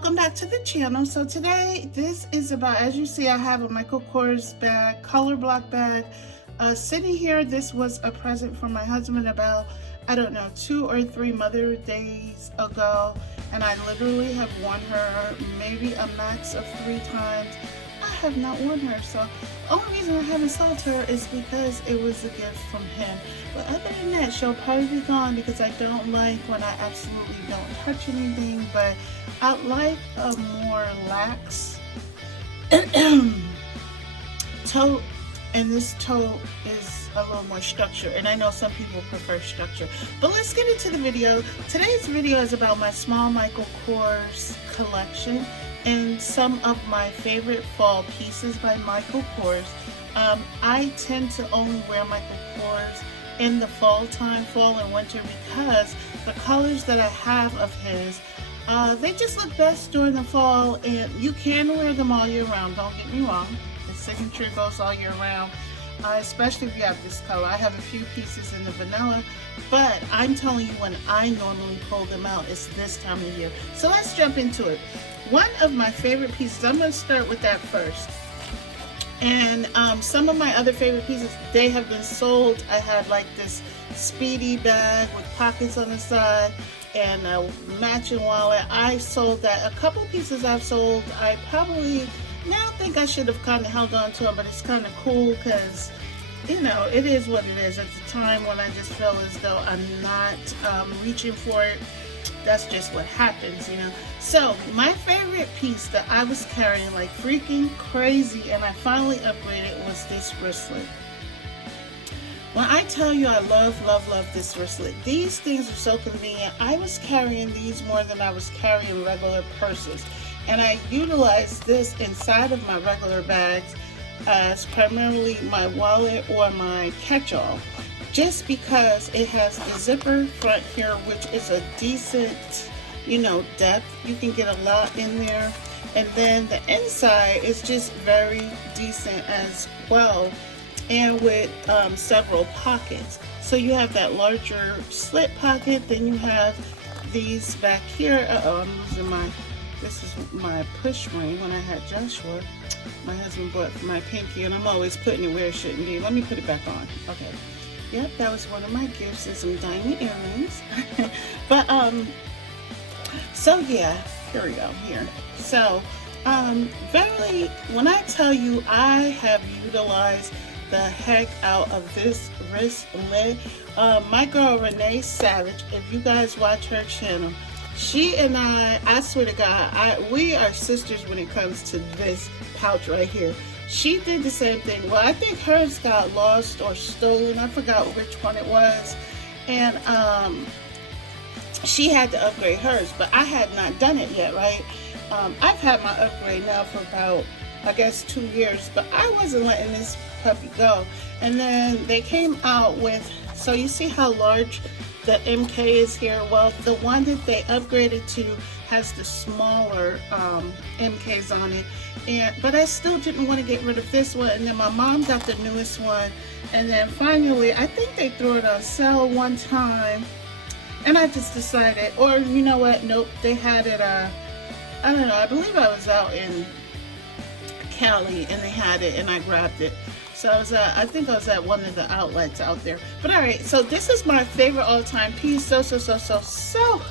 welcome back to the channel. So today this is about, as you see, I have a Michael Kors bag, color block bag, sitting here. This was a present from my husband about, I don't know, 2 or 3 Mother's Days ago, and I literally have worn her maybe a max of 3 times. I have not worn her, so the only reason I haven't sold her is because it was a gift from him. But other than that, she'll probably be gone because I don't like when I absolutely don't touch anything. But I like a more lax tote, and this tote is a little more structured, and I know some people prefer structure. But let's get into the video. Today's video is about my small Michael Kors collection and some of my favorite fall pieces by Michael Kors. I tend to only wear Michael Kors in the fall time, fall and winter, because the colors that I have of his, they just look best during the fall, and you can wear them all year round, don't get me wrong. The signature goes all year round, especially if you have this color. I have a few pieces in the vanilla, but I'm telling you, when I normally pull them out, it's this time of year. So let's jump into it. One of my favorite pieces, I'm going to start with that first. And some of my other favorite pieces, they have been sold. I had like this speedy bag with pockets on the side and a matching wallet. I sold that. A couple pieces I've sold. I probably now think I should have kind of held on to them, but it's kind of cool because, you know, it is what it is. At the time when I just felt as though I'm not reaching for it, that's just what happens, you know. So my favorite piece that I was carrying like freaking crazy, and I finally upgraded, was this wristlet. When I tell you I love this wristlet, these things are so convenient. I was carrying these more than I was carrying regular purses, and I utilized this inside of my regular bags as primarily my wallet or my catch-all, just because it has the zipper front here, which is a decent, you know, depth. You can get a lot in there, and then the inside is just very decent as well, and with several pockets. So you have that larger slit pocket, then you have these back here. I'm losing my, this is my push ring. When I had Joshua, my husband bought my pinky, and I'm always putting it where it shouldn't be. Let me put it back on. Okay. Yep, that was one of my gifts, is some diamond earrings. But so yeah, here we go, here. So very, when I tell you I have utilized the heck out of this wristlet, my girl Renee Savage, if you guys watch her channel, she and I swear to God, we are sisters when it comes to this pouch right here. She did the same thing. Well, I think hers got lost or stolen. I forgot which one it was. And she had to upgrade hers, but I had not done it yet, right? I've had my upgrade now for about, I guess, 2 years, but I wasn't letting this puppy go. And then they came out with, so you see how large the MK is here? Well, the one that they upgraded to has the smaller MKs on it, but I still didn't want to get rid of this one. And then my mom got the newest one, and then finally I think they threw it on sale one time, and I just decided, or you know what, nope, they had it, I don't know, I believe I was out in Cali and they had it, and I grabbed it. So I was I think I was at one of the outlets out there. But all right, so this is my favorite all-time piece. So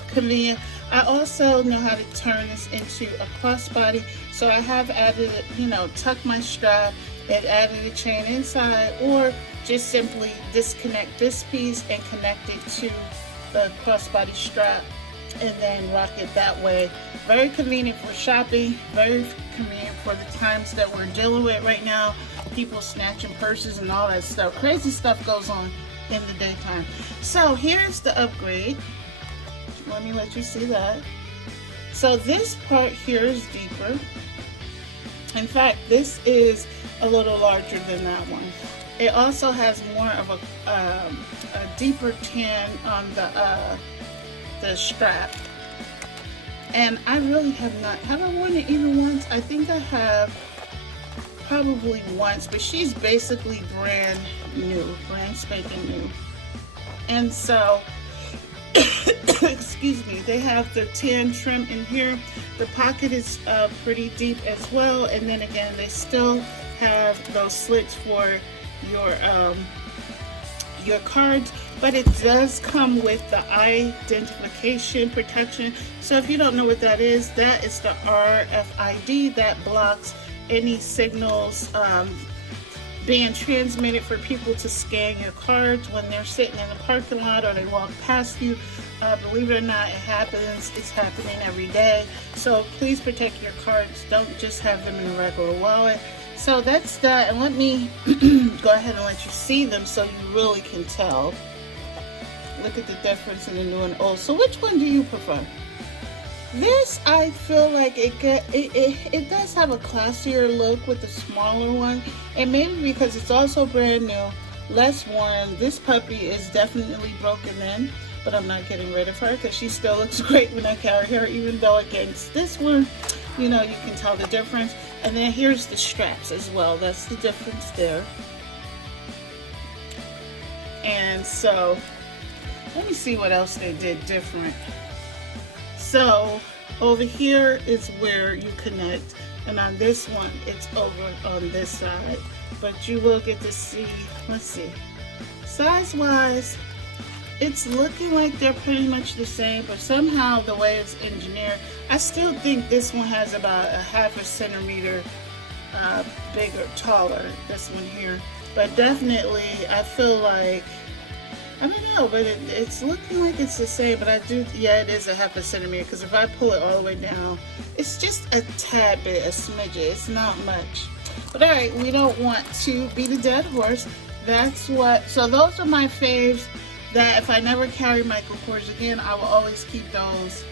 convenient. I also know how to turn this into a crossbody. So I have added, you know, tuck my strap, it added a chain inside, or just simply disconnect this piece and connect it to the crossbody strap, and then rock it that way. Very convenient for shopping, very convenient for the times that we're dealing with right now. People snatching purses and all that stuff. Crazy stuff goes on in the daytime. So here's the upgrade. Let me let you see that. So this part here is deeper. In fact, this is a little larger than that one. It also has more of a deeper tan on the strap. And I really have I worn it even once? I think I have probably once, but she's basically brand new, brand spanking new. And so excuse me, they have the tan trim in here. The pocket is pretty deep as well, and then again they still have those slits for your cards, but it does come with the identification protection. So if you don't know what that is the RFID that blocks any signals being transmitted for people to scan your cards when they're sitting in the parking lot or they walk past you. Believe it or not, it happens. It's happening every day. So please protect your cards. Don't just have them in a regular wallet. So that's that, and let me go ahead and let you see them so you really can tell. Look at the difference in the new and old. So which one do you prefer? This, I feel like it does have a classier look with the smaller one, and maybe because it's also brand new, less worn. This puppy is definitely broken in, but I'm not getting rid of her because she still looks great when I carry her, even though against this one, you know, you can tell the difference. And then here's the straps as well. That's the difference there. And so let me see what else they did different. So over here is where you connect, and on this one it's over on this side, but you will get to see, let's see, size wise it's looking like they're pretty much the same, but somehow the way it's engineered, I still think this one has about a ½ centimeter bigger, taller, this one here. But definitely I feel like, I don't know, but it's looking like it's the same, but I do, yeah, it is a ½ centimeter, because if I pull it all the way down, it's just a tad bit, a smidget, it's not much. But all right, we don't want to beat a dead horse. That's what, so those are my faves that if I never carry Michael Kors again, I will always keep those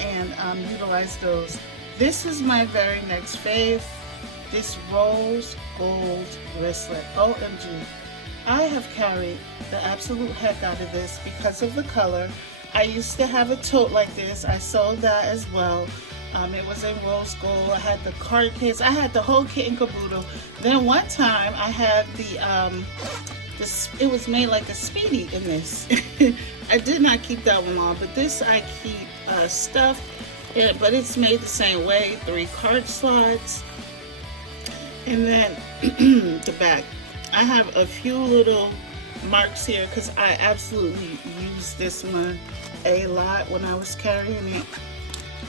and utilize those. This is my very next fave, this rose gold wristlet. OMG. I have carried the absolute heck out of this because of the color. I used to have a tote like this. I sold that as well. It was in rose gold. I had the card case. I had the whole kit and caboodle. Then one time I had it was made like a Speedy in this. I did not keep that one on, but this I keep stuff in it, but it's made the same way. 3 card slots. And then the back. I have a few little marks here because I absolutely used this one a lot when I was carrying it.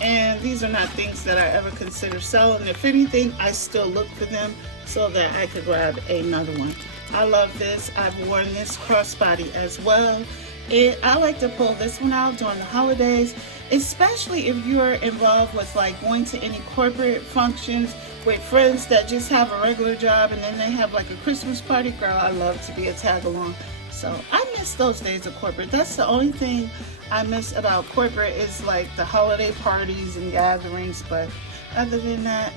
And these are not things that I ever consider selling. If anything, I still look for them so that I could grab another one. I love this. I've worn this crossbody as well. And I like to pull this one out during the holidays, especially if you're involved with like going to any corporate functions with friends that just have a regular job and then they have like a Christmas party. Girl, I love to be a tag along. So I miss those days of corporate. That's the only thing I miss about corporate is like the holiday parties and gatherings, but other than that,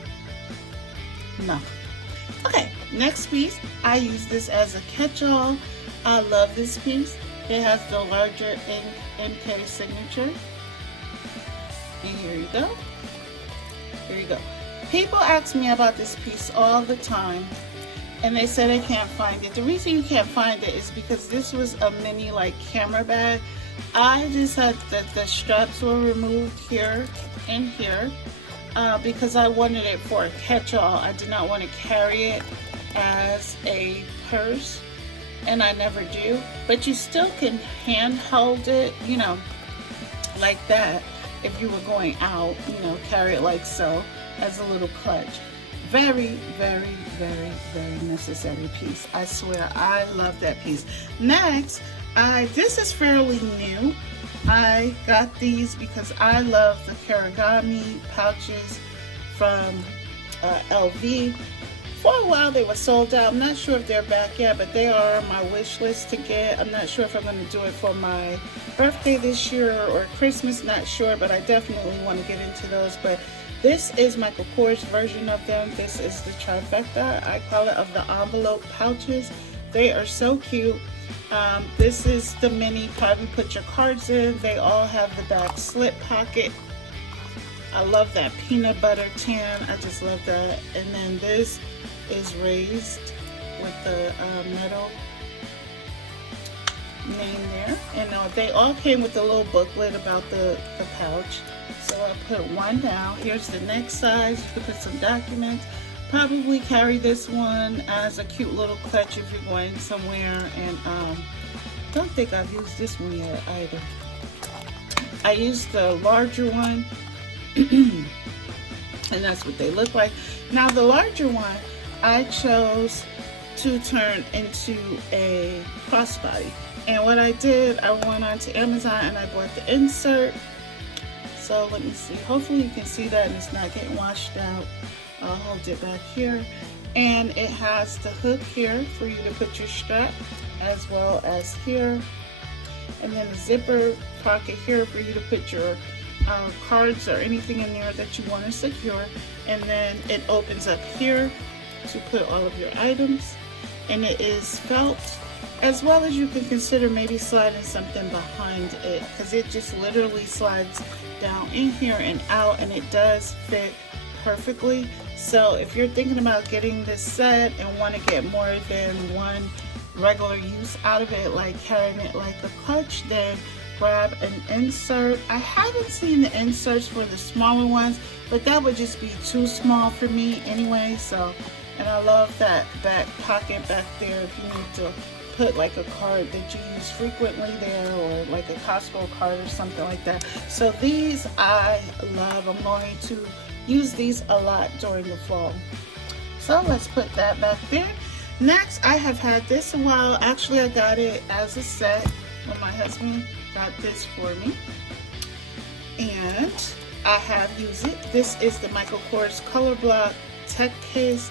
no. Okay, next piece. I use this as a catch-all. I love this piece. It has the larger MK signature. And here you go. Here you go. People ask me about this piece all the time, and they say they can't find it. The reason you can't find it is because this was a mini like camera bag. I just had the straps were removed here and here because I wanted it for a catch-all. I did not want to carry it as a purse, and I never do. But you still can hand hold it, you know, like that. If you were going out, you know, carry it like so as a little clutch. Very, very, very, very necessary piece. I swear, I love that piece. Next, this is fairly new. I got these because I love the Karigami pouches from LV. For a while they were sold out. I'm not sure if they're back yet, but they are on my wish list to get. I'm not sure if I'm going to do it for my birthday this year or Christmas, not sure, but I definitely want to get into those. But this is Michael Kors' version of them. This is the trifecta, I call it, of the envelope pouches. They are so cute. This is the mini part you put your cards in. They all have the back slip pocket. I love that peanut butter tan. I just love that. And then this is raised with the metal name there. And they all came with a little booklet about the pouch. So I put one down. Here's the next size. You can put some documents. Probably carry this one as a cute little clutch if you're going somewhere. And don't think I've used this one yet either. I used the larger one. And that's what they look like. Now the larger one I chose to turn into a crossbody. And what I did, I went onto Amazon and I bought the insert. So let me see. Hopefully you can see that and it's not getting washed out. I'll hold it back here. And it has the hook here for you to put your strap, as well as here. And then the zipper pocket here for you to put your cards or anything in there that you want to secure. And then it opens up here to put all of your items. And it is felt, as well as you can consider maybe sliding something behind it, because it just literally slides down in here and out, and it does fit perfectly. So if you're thinking about getting this set and want to get more than one regular use out of it, like carrying it like a clutch, then grab an insert. I haven't seen the inserts for the smaller ones, but that would just be too small for me anyway. So, and I love that back pocket back there if you need to put like a card that you use frequently there, or like a Costco card or something like that. So these I love. I'm going to use these a lot during the fall. So let's put that back there. Next, I have had this a while. Actually, I got it as a set when my husband got this for me, and I have used it. This is the Michael Kors Color Block Tech Case.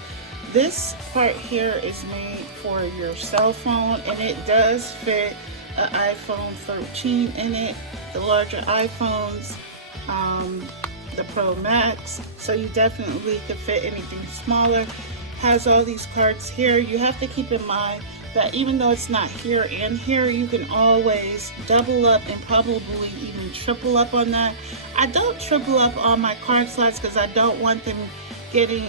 This part here is made for your cell phone, and it does fit an iPhone 13 in it, the larger iPhones, the Pro Max, so you definitely could fit anything smaller. Has all these cards here. You have to keep in mind that even though it's not here and here, you can always double up and probably even triple up on that. I don't triple up on my card slots because I don't want them getting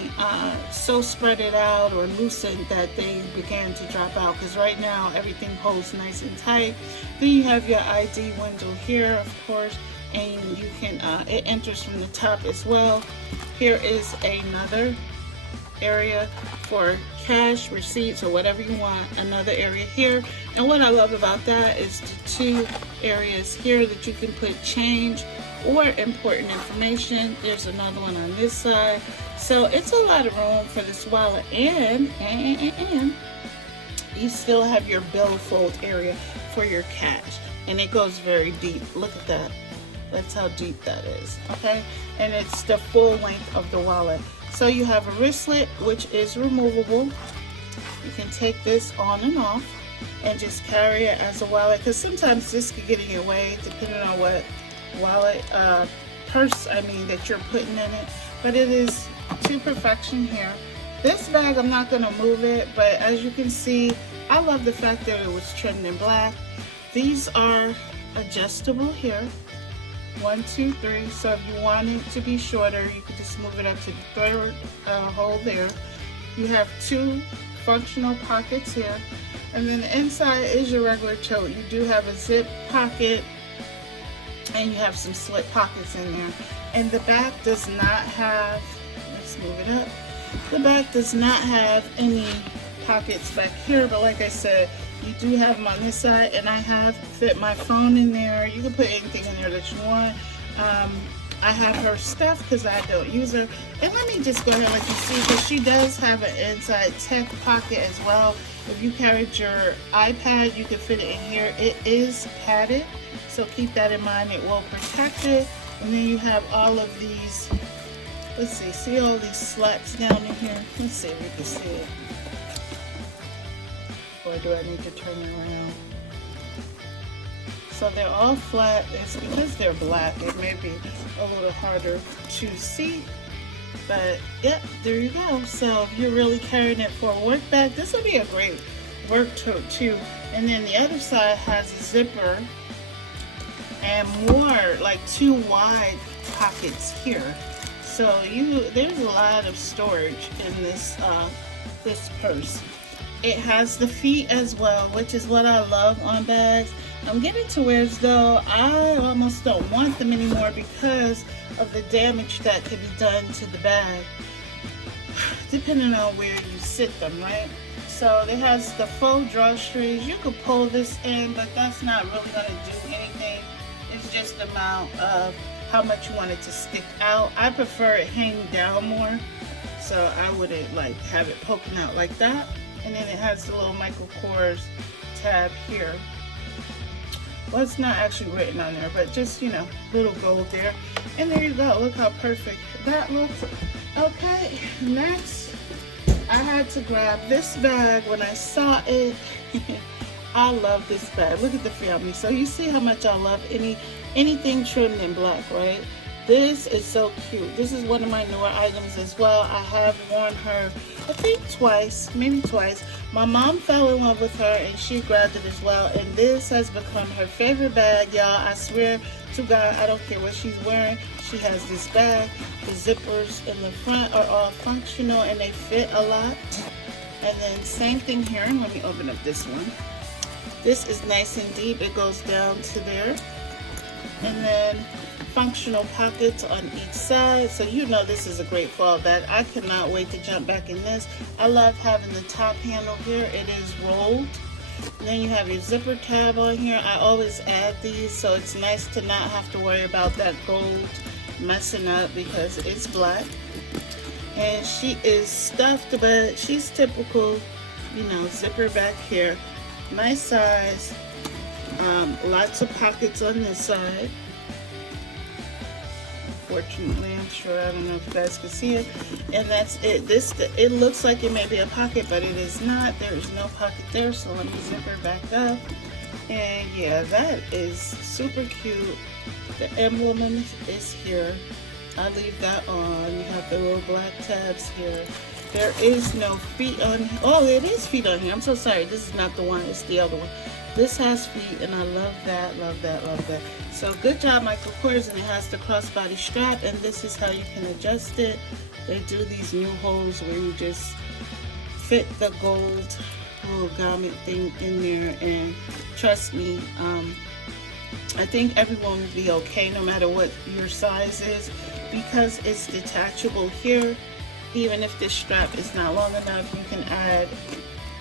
so spreaded out or loosened that they began to drop out, because right now everything holds nice and tight. Then you have your ID window here, of course, and you can it enters from the top as well. Here is another area for cash, receipts, or whatever you want. Another area here, and what I love about that is the two areas here that you can put change or important information. There's another one on this side, so it's a lot of room for this wallet. And you still have your billfold area for your cash, and it goes very deep. Look at that. That's how deep that is. Okay, and it's the full length of the wallet. So you have a wristlet, which is removable. You can take this on and off and just carry it as a wallet, because sometimes this could get in your way depending on what wallet, purse, that you're putting in it. But it is to perfection here. This bag, I'm not going to move it, but as you can see, I love the fact that it was trimmed in black. These are adjustable here. 1, 2, 3. So if you want it to be shorter, you can just move it up to the third hole there. You have 2 functional pockets here, and then the inside is your regular tote. You do have a zip pocket, and you have some slip pockets in there. And the back does not have, let's move it up. The back does not have any pockets back here, but like I said, you do have them on this side, and I have fit my phone in there. You can put anything in there that you want. I have her stuff because I don't use her. And let me just go ahead and let you see, because she does have an inside tech pocket as well. If you carried your iPad, you can fit it in here. It is padded, so keep that in mind. It will protect it. And then you have all of these, let's see all these slats down in here? Let's see if we can see it. Or do I need to turn it around? So they're all flat. It's because they're black, it may be a little harder to see. But yep, there you go. So if you're really carrying it for a work bag, this will be a great work tote too. And then the other side has a zipper and more, like 2 wide pockets here. So there's a lot of storage in this this purse. It has the feet as well, which is what I love on bags. I'm getting to where as though I almost don't want them anymore because of the damage that could be done to the bag, depending on where you sit them, right? So it has the faux drawstrings. You could pull this in, but that's not really going to do anything. It's just the amount of how much you want it to stick out. I prefer it hanging down more, so I wouldn't like have it poking out like that. And then it has the little Michael Kors tab here. Well, it's not actually written on there, but just, you know, little gold there. And there you go. Look how perfect that looks. Okay, next, I had to grab this bag when I saw it. I love this bag. Look at the family. So you see how much I love anything trimmed in black, right? This is so cute. This is one of my newer items as well. I have worn her, I think twice, maybe twice. My mom fell in love with her and she grabbed it as well. And this has become her favorite bag, y'all. I swear to God, I don't care what she's wearing. She has this bag. The zippers in the front are all functional and they fit a lot. And then same thing here. Let me open up this one. This is nice and deep. It goes down to there. And then functional pockets on each side, so you know this is a great fall bag. I cannot wait to jump back in this. I love having the top handle here. It is rolled. And then you have your zipper tab on here. I always add these, so it's nice to not have to worry about that gold messing up because it's black. And she is stuffed, but she's typical, you know, zipper back here. Nice size. Lots of pockets on this side. Fortunately, I'm sure, I don't know if you guys can see it. And that's it. It looks like it may be a pocket, but it is not. There is no pocket there, so let me zip her back up. And yeah, that is super cute. The emblem is here. I leave that on. You have the little black tabs here. There is no feet on. Oh, it is feet on here. I'm so sorry. This is not the one. It's the other one. This has feet, and I love that, love that, love that. So good job, Michael Kors, and it has the crossbody strap, and this is how you can adjust it. They do these new holes where you just fit the gold little garment thing in there, and trust me, I think everyone will be okay no matter what your size is because it's detachable here. Even if this strap is not long enough, you can add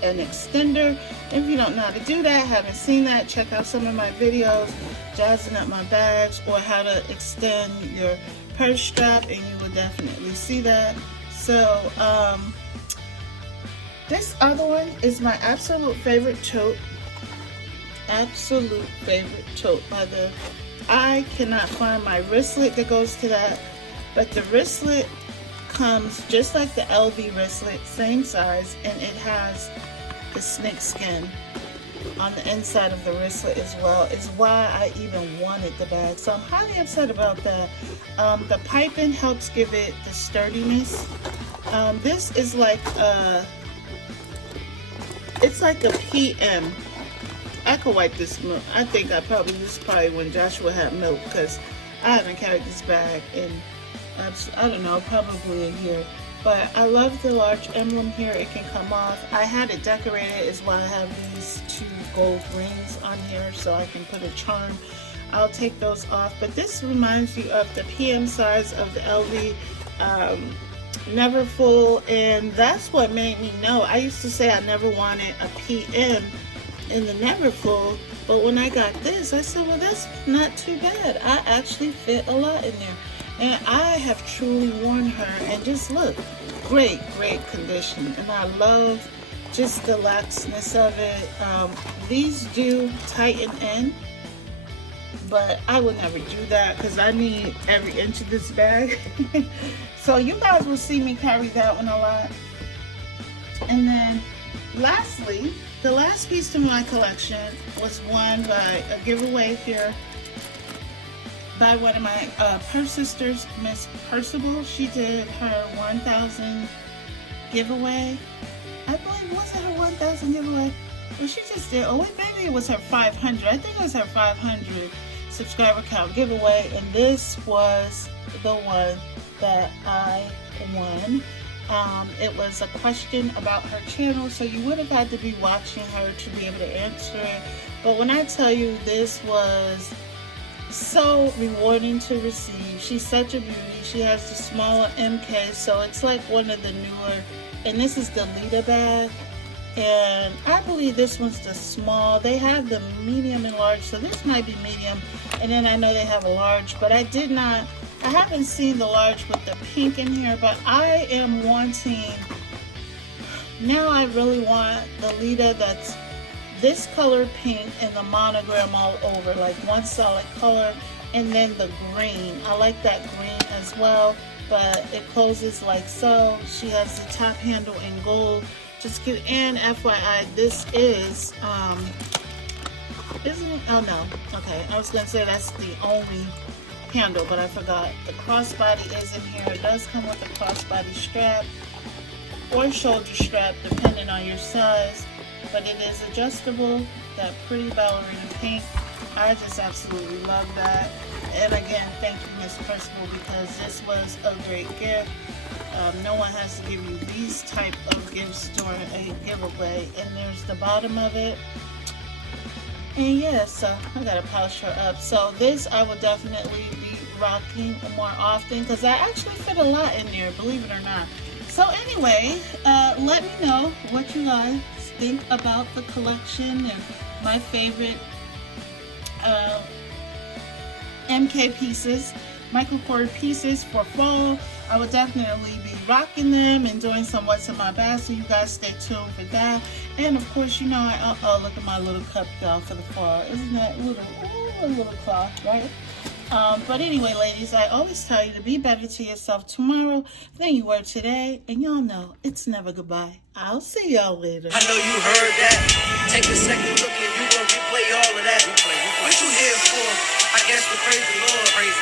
an extender. If you don't know how to do that, haven't seen that, check out some of my videos, jazzing up my bags, or how to extend your purse strap, and you will definitely see that. So this other one is my absolute favorite tote. Absolute favorite tote. I cannot find my wristlet that goes to that, but the wristlet comes just like the LV wristlet, same size, and it has the snake skin on the inside of the wristlet as well. Is why I even wanted the bag, so I'm highly upset about that. The piping helps give it the sturdiness. This is like it's like a PM. I could wipe this milk. I think this is probably when Joshua had milk, because I haven't carried this bag in I don't know, probably a year. But I love the large emblem here. It can come off. I had it decorated, is why I have these 2 gold rings on here, so I can put a charm. I'll take those off. But this reminds you of the PM size of the LV Never Full, and that's what made me know. I used to say I never wanted a PM in the Never Full, but when I got this, I said, well, that's not too bad. I actually fit a lot in there. And I have truly worn her, and just look, great condition. And I love just the laxness of it. These do tighten in, but I would never do that because I need every inch of this bag. So you guys will see me carry that one a lot. And then lastly, the last piece to my collection was won by a giveaway here by one of my purse sisters, Miss Percival. She did her 1,000 giveaway. I believe, was it her 1,000 giveaway? Well, she just did, oh wait, maybe it was her 500. I think it was her 500 subscriber count giveaway, and this was the one that I won. It was a question about her channel, so you would have had to be watching her to be able to answer it. But when I tell you, this was so rewarding to receive. She's such a beauty. She has the smaller MK, so it's like one of the newer, and this is the Lita bag, and I believe this one's the small. They have the medium and large, so this might be medium, and then I know they have a large, but I haven't seen the large with the pink in here. But I am wanting, now I really want the Lita that's this color pink and the monogram all over, like one solid color, and then the green. I like that green as well, but it closes like so. She has the top handle in gold. Just kidding. And FYI, this is isn't it? Oh no, okay, I was gonna say that's the only handle, but I forgot. The crossbody is in here. It does come with a crossbody strap or shoulder strap depending on your size, but it is adjustable. That pretty ballerina pink, I just absolutely love that. And again, thank you, Miss Principal, because this was a great gift. No one has to give you these type of gifts during a giveaway. And there's the bottom of it. And yeah, so I gotta polish her up. So this I will definitely be rocking more often, because I actually fit a lot in there, believe it or not. So anyway, let me know what you guys think about the collection and my favorite MK pieces, Michael Kors pieces for fall. I will definitely be rocking them and doing some what's in my bag, so you guys stay tuned for that. And of course, you know, oh, look at my little cup doll for the fall. Isn't that little, a little cloth, right? But anyway, ladies, I always tell you to be better to yourself tomorrow than you were today. And y'all know it's never goodbye. I'll see y'all later. I know you heard that. Take a second look and you gonna replay all of that. What you here for? I guess to praise the Lord. Praise